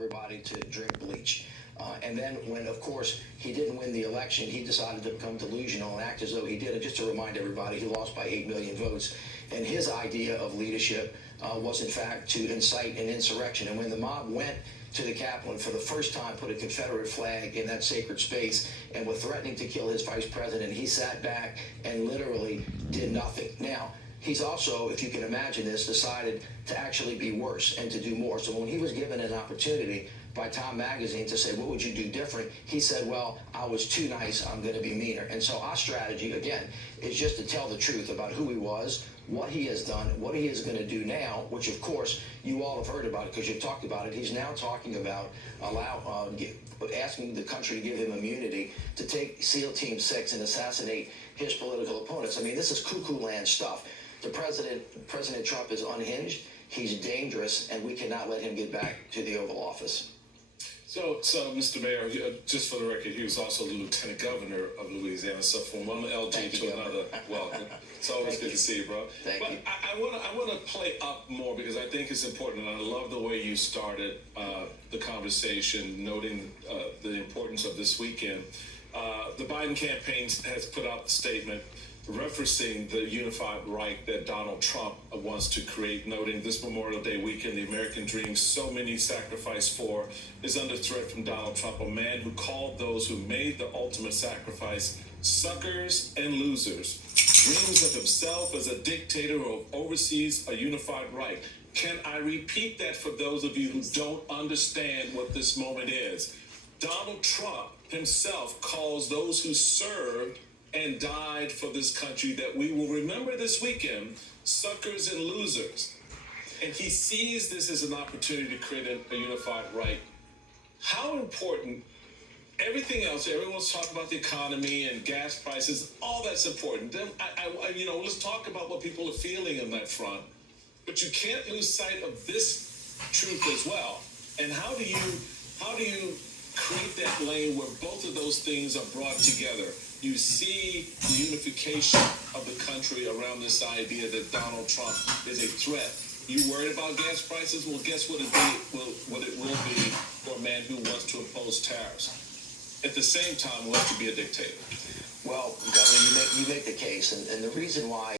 everybody to drink bleach. And then when, of course, he didn't win the election, he decided to become delusional and act as though he did. And just to remind everybody, he lost by 8 million votes. And his idea of leadership was, in fact, to incite an insurrection. And when the mob went to the Capitol and for the first time put a Confederate flag in that sacred space and were threatening to kill his vice president, he sat back and literally did nothing. Now, he's also, if you can imagine this, decided to actually be worse and to do more. So when he was given an opportunity by Time Magazine to say, what would you do different? He said, well, I was too nice, I'm going to be meaner. And so our strategy, again, is just to tell the truth about who he was, what he has done, what he is going to do now, which, of course, you all have heard about it because you've talked about it. He's now talking about asking the country to give him immunity to take SEAL Team 6 and assassinate his political opponents. I mean, this is cuckoo land stuff. President Trump is unhinged, he's dangerous, and we cannot let him get back to the Oval Office. So, Mr. Mayor, just for the record, he was also the Lieutenant Governor of Louisiana. So from one LG to another, welcome. It's always good to see you, bro. Thank you. I want to play up more because I think it's important, and I love the way you started the conversation, noting the importance of this weekend. The Biden campaign has put out the statement referencing the unified right that Donald Trump wants to create, noting this Memorial Day weekend, the American dream so many sacrificed for is under threat from Donald Trump, a man who called those who made the ultimate sacrifice suckers and losers, dreams of himself as a dictator who oversees a unified right. Can I repeat that for those of you who don't understand what this moment is? Donald Trump himself calls those who served and died for this country that we will remember this weekend suckers and losers. And he sees this as an opportunity to create a unified right. How important, everything else, everyone's talking about the economy and gas prices, all that's important. Then let's talk about what people are feeling on that front. But you can't lose sight of this truth as well. And how do you create that lane where both of those things are brought together? You see the unification of the country around this idea that Donald Trump is a threat. You worried about gas prices? Well, guess what it will be for a man who wants to impose tariffs. At the same time, wants to be a dictator. Well, Governor, you make the case, and the reason why